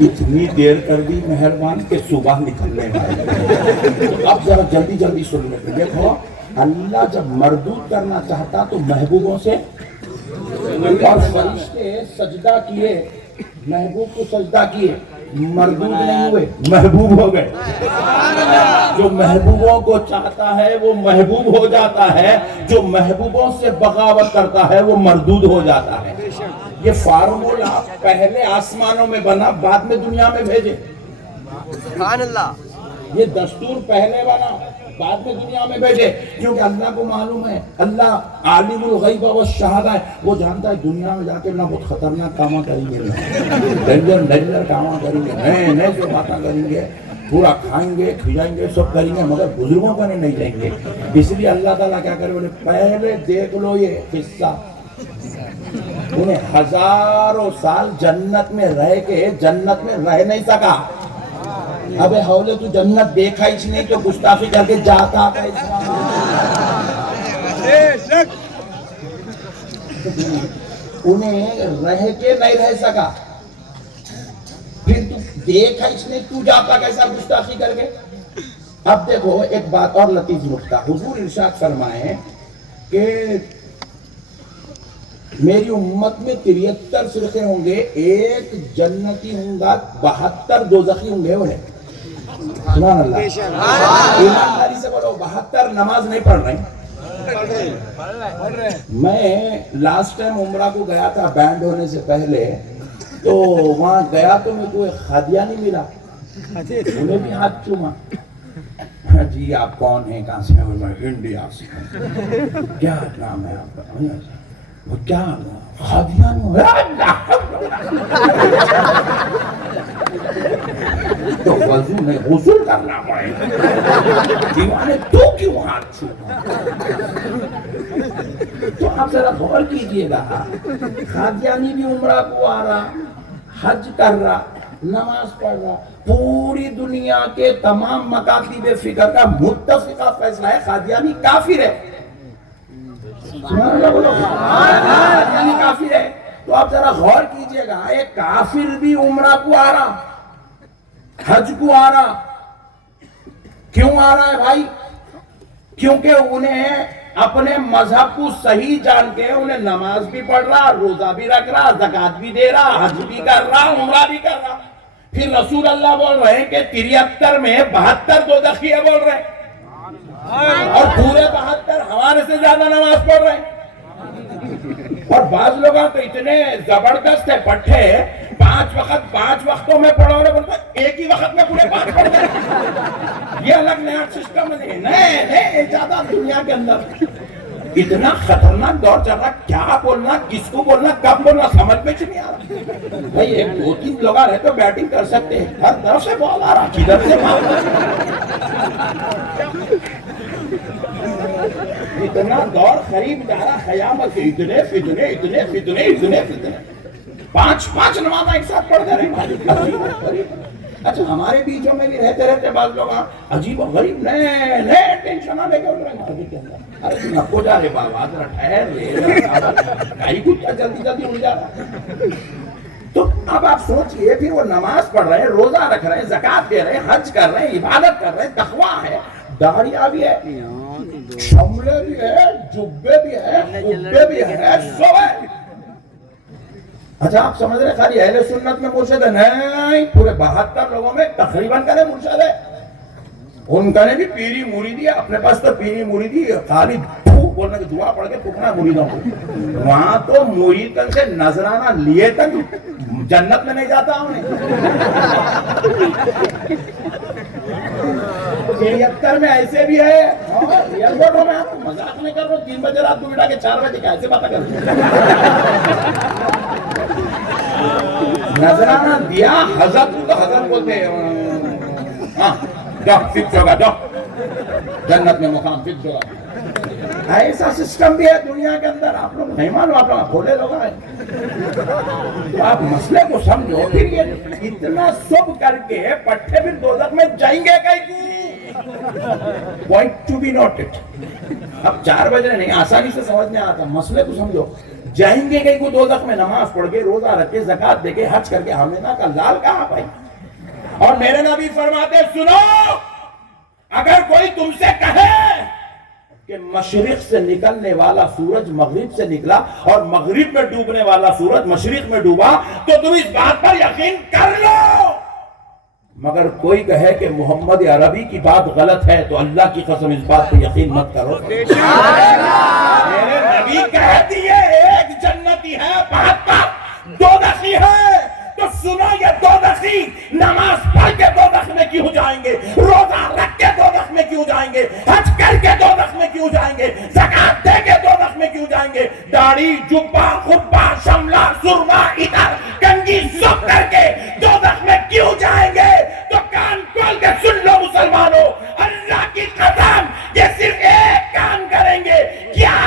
اتنی دیر کر دی مہربان کہ صبح نکلنے والے. اب ذرا جلدی جلدی سن لیں. دیکھو اللہ جب مردود کرنا چاہتا تو محبوبوں سے, اور فرشتے سجدہ کیے, محبوب کو سجدہ کیے, مردود نہیں ہوئے, محبوب ہو گئے. جو محبوبوں کو چاہتا ہے وہ محبوب ہو جاتا ہے, جو محبوبوں سے بغاوت کرتا ہے وہ مردود ہو جاتا ہے. یہ فارمولا پہلے آسمانوں میں بنا, بعد میں دنیا میں بھیجے. سبحان اللہ. یہ دستور پہلے بنا, بعد میں دنیا میں بھیجے, کیونکہ اللہ کو معلوم ہے, اللہ عالم الغیب والشہادہ ہے, وہ جانتا ہے دنیا میں جا کے نہ بہت خطرناک کام کریں گے, ڈینجر کام کریں گے, نئے جو باتیں کریں گے, پورا کھائیں گے, کھجائیں گے, سب کریں گے, مگر بزرگوں کا نہیں جائیں گے. اس لیے اللہ تعالیٰ کیا کرے, بولے پہلے دیکھ لو یہ قصہ. انہیں ہزاروں سال جنت میں رہ کے جنت میں رہ نہیں سکا. ابے حولے تو جنت دیکھا ہی نہیں تو گستاخی کر کے جاتا کیسا. انہیں رہ کے نہیں رہ سکا, پھر تو دیکھا اس نے تو جاتا کیسا گستاخی کر کے. اب دیکھو ایک بات اور لطیف نکتہ, حضور ارشاد فرمائے کہ میری امت میں 73 فرقے ہوں گے, ایک جنتی ہوں گا, 72 دوزخی ہوں گے. سبحان اللہ. ایمانداری سے بولو 72 نماز نہیں پڑھ رہے. میں لاسٹ ٹائم عمرہ کو گیا تھا بینڈ ہونے سے پہلے, تو وہاں گیا تو میرے کو ایک قادیانی ملا, انہیں بھی ہاتھ چوما. جی آپ کون ہیں, کہاں سے ہیں؟ میں انڈیا سے. کیا نام ہے آپ کا؟ وہ کیا قادیانی. تو وضو میں غسل کرنا پڑے گا, دیوانے تو کیوں ہاتھ چھوڑا. تو آپ ذرا غور کیجئے گا, قادیانی بھی عمرہ کو آ رہا, حج کر رہا, نماز پڑھ رہا, پوری دنیا کے تمام مکاتب فکر کا متفقہ فیصلہ ہے قادیانی کافر ہے. قادیانی کافر ہے. تو آپ ذرا غور کیجئے گا, ایک کافر بھی عمرہ کو آ رہا, حج کو آ رہا. کیوں آ رہا ہے بھائی؟ کیونکہ انہیں اپنے مذہب کو صحیح جان کے انہیں نماز بھی پڑھ رہا, روزہ بھی رکھ رہا, زکات بھی دے رہا, حج بھی کر رہا, عمرہ بھی کر رہا. پھر رسول اللہ بول رہے ہیں کہ 73 میں 72 دوزخی ہے بول رہے ہیں, اور پورے 72 ہمارے سے زیادہ نماز پڑھ رہے ہیں. اور بعض لوگ تو اتنے زبردست ہے پٹھے, 5 وقتوں میں پڑھو رہے, بولتا ایک ہی وقت میں پورے 5 پڑھتے ہیں. یہ الگ نیا سسٹم ہے, نئے ایجادات دنیا کے اندر. اتنا خطرناک دور چل رہا, کیا بولنا, کس کو بولنا, کب بولنا, سمجھ میں نہیں آ رہا. بھائی ایک 2-3 لوگ رہے تو بیٹنگ کر سکتے ہیں, ہر طرف سے بال آ رہا, کدھر سے بال آ رہا. اتنا دور قریب جا رہا, قیامت کے اتنے فتنے 5 نمازیں ایک ساتھ پڑھتے رہے. اچھا ہمارے بیچوں میں بھی رہتے بعض لوگ عجیب و غریب نئے ٹینشن لے کے اٹھ رہے ہیں کے اندر. ارے نکو جا رہے بابا, ذرا ٹھہر لے, جلدی اٹھ جا رہا. تو اب آپ سوچئے, پھر وہ نماز پڑھ رہے ہیں, روزہ رکھ رہے ہیں, زکات دے رہے ہیں, حج کر رہے ہیں, عبادت کر رہے ہیں, تقویٰ ہے, داڑیاں بھی ہے, شملے بھی ہے, جبے بھی ہے, قبے بھی ہے, سب ہے. اچھا آپ سمجھ رہے خالی اہل سنت میں مرشد ہے؟ نہیں, پورے 72 لوگوں میں تقریباً کرے مرشد ہے. ان کا نے بھی پیری مریدی ہے, اپنے پاس تو پیری مریدی خالی بولنے کی دعا پڑھ کے پکنا مریدوں کو. وہاں تو مرید سے نذرانہ لیے تک جنت میں نہیں جاتا ہوں. 73 میں ایسے بھی ہے, ایئرپورٹوں میں آپ مذاق نہیں کر رہا, 3 بجے رات کو بٹھا کے 4 بجے کیسے باتیں کر رہے نذرانہ دیا, حضرت کو تو حضرت بولتے ہیں, ہاں جاؤ فکس ہوگا, جاؤ جنت میں مقام فکس ہوگا. ایسا سسٹم بھی ہے دنیا کے اندر. آپ لوگ نہیں مانو, آپ لوگ بھولے لوگ ہیں. تو آپ مسئلے کو سمجھو. پھر یہ اتنا سب کر کے پٹھے پھر دوزخ میں جائیں گے کہیں. Point to be noted. اب 4 بجے نہیں, آسانی سے سمجھ میں آتا, مسئلے کو سمجھو. جائیں گے کہیں کو دوزخ میں نماز پڑھ کے روزہ رکھ کے زکات دے کے حج کر کے ہمیں نہ کا لال کہاں بھائی. اور میرے نبی فرماتے سنو اگر کوئی تم سے کہے کہ مشرق سے نکلنے والا سورج مغرب سے نکلا اور مغرب میں ڈوبنے والا سورج مشرق میں ڈوبا تو تم اس بات پر یقین کر لو. مگر کوئی کہے کہ محمد عربی کی بات غلط ہے تو اللہ کی قسم اس بات پر یقین مت کرو. میرے نبی کہہ دیے ایک جنتی ہے 72 دوزخی ہے. تو سنو یہ دوزخی نماز پڑھ کے دوزخ میں کیوں جائیں گے, روزہ رکھ کے دوزخ میں کیوں جائیں گے, حج کر کے دوزخ میں کیوں جائیں گے, زکات دے کے دوزخ میں کیوں جائیں گے, داڑھی جبہ خبہ شملہ سرما عطر کنگھی سب کر کے دوزخ میں کیوں جائیں گے. تو کان کھول کے سن لو مسلمانوں, اللہ کی قسم یہ صرف ایک کام کریں گے, کیا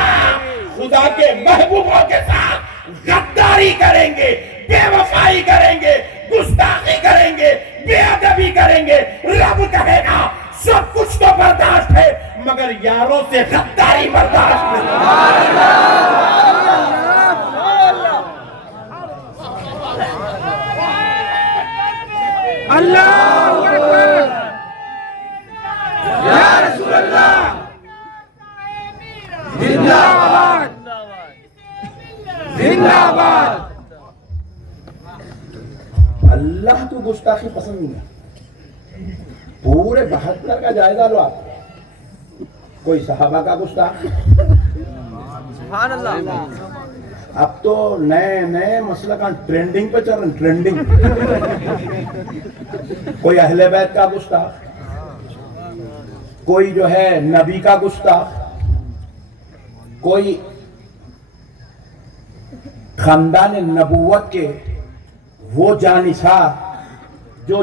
خدا کے محبوبوں کے ساتھ غداری کریں گے, بے وفائی کریں گے, گستاخی کریں گے, بے ادبی کریں گے. رب کہے گا سب کچھ تو برداشت ہے مگر یاروں سے غداری برداشت نہیں. اللہ اکبر یا رسول اللہ زندہ باد زندہ باد. اللہ کو گستاخی پسند نہیں ہے. پورے 72 کا جائزہ لو آپ. کوئی صحابہ کا گستاخ, سبحان اللہ. اب تو نئے مسلک ٹرینڈنگ پہ چل رہے ہیں, ٹرینڈنگ. کوئی اہل بیت کا گستاخ, کوئی جو ہے نبی کا گستاخ, کوئی خاندان نبوت کے وہ جانثار جو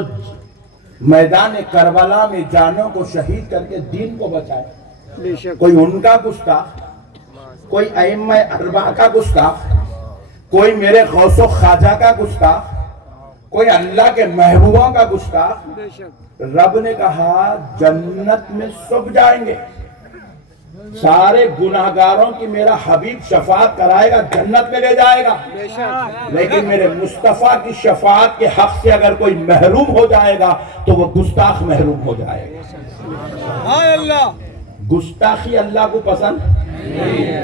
میدان کربلا میں جانوں کو شہید کر کے دین کو بچائے, کوئی ان کا گستاخ, کوئی ائمہ اربعہ کا گستاخ, کوئی میرے غوث و خواجہ کا گستاخ, کوئی اللہ کے محبوبوں کا گستاخ. رب نے کہا جنت میں سب جائیں گے, سارے گناہگاروں کی میرا حبیب شفاعت کرائے گا, جنت میں لے جائے گا. لیکن میرے مصطفیٰ کی شفاعت کے حق سے اگر کوئی محروم ہو جائے گا تو وہ گستاخ محروم ہو جائے گا. گستاخی اللہ کو پسند,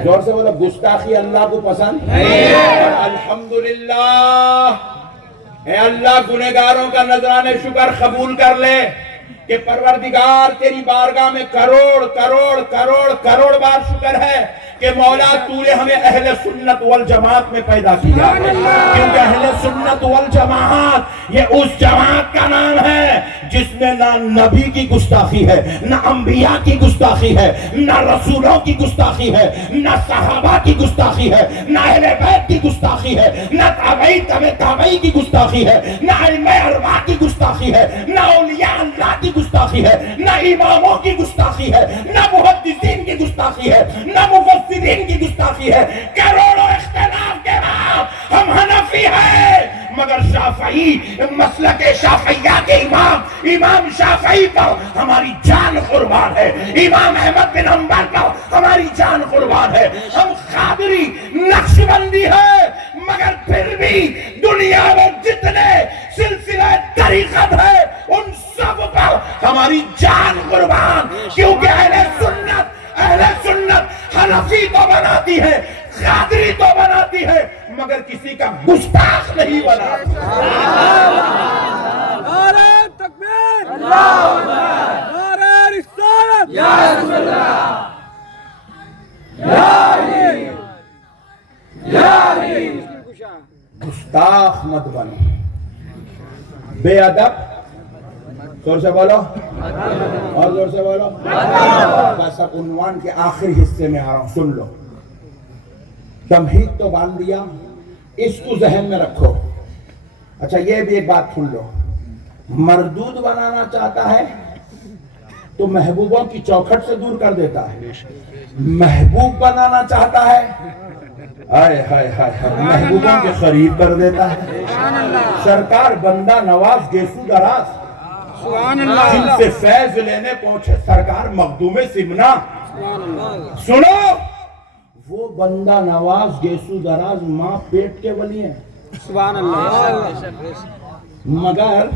زور سے بولو, گستاخی اللہ کو پسند. الحمدللہ اے اللہ گنہگاروں کا نذرانِ شکر قبول کر لے کہ پروردگار تیری بارگاہ میں کروڑ کروڑ کروڑ کروڑ بار شکر ہے کہ مولا تو نے ہمیں اہل سنت والجماعت میں پیدا کیا. کیونکہ اہل سنت والجماعت یہ اس جماعت کا نام ہے جس میں نہ نبی کی گستاخی ہے, نہ انبیاء کی گستاخی ہے, نہ رسولوں کی گستاخی ہے, نہ صحابہ کی گستاخی ہے, نہ اہل بیت کی گستاخی ہے, نہ تابعی تابعی کی گستاخی ہے, نہ ائمہ اربعہ کی گستاخی ہے, نہ اولیاء اللہ کی گستاخی ہے, نہ اماموں کی گستاخی ہے, نہ محدثین کی گستاخی ہے, نہ مفسرین کی گستاخی ہے. کروڑوں اختلاف کے بعد ہم حنفی ہیں مگر شافعی مسلک شافعیہ کے امام شافعی پر ہماری جان قربان ہے, امام احمد بن حنبل پر ہماری جان قربان ہے. ہم قادری نقشبندی ہے مگر پھر بھی دنیا میں جتنے سلسلہ طریقت ہے ان سب پر ہماری جان قربان. کیونکہ اہل سنت حنفی تو بناتی ہے, قادری تو بناتی ہے مگر کسی کا گستاخ نہیں بناتی. نعرہ تکبیر, اللہ اکبر, نعرہ رسالت, یا رسول اللہ, یا علی, یا علی. گستاخ مت بنو, بے ادب, زور سے بولو اور زور سے بولو. بس اب عنوان کے آخری حصے میں آ رہا ہوں, سن لو. تمہید تو باندھ دیا, اس کو ذہن میں رکھو. اچھا یہ بھی ایک بات سن لو, مردود بنانا چاہتا ہے تو محبوبوں کی چوکھٹ سے دور کر دیتا ہے, محبوب بنانا چاہتا ہے ہائے ہائے ہائے محبوبوں کے قریب کر دیتا ہے. سرکار بندہ نواز گیسو دراز جن سے فیض لینے پہنچے سرکار مخدوم سمنا. سنو وہ بندہ نواز گیسو دراز ماں پیٹ کے ولی ہیں، سبحان اللہ. مگر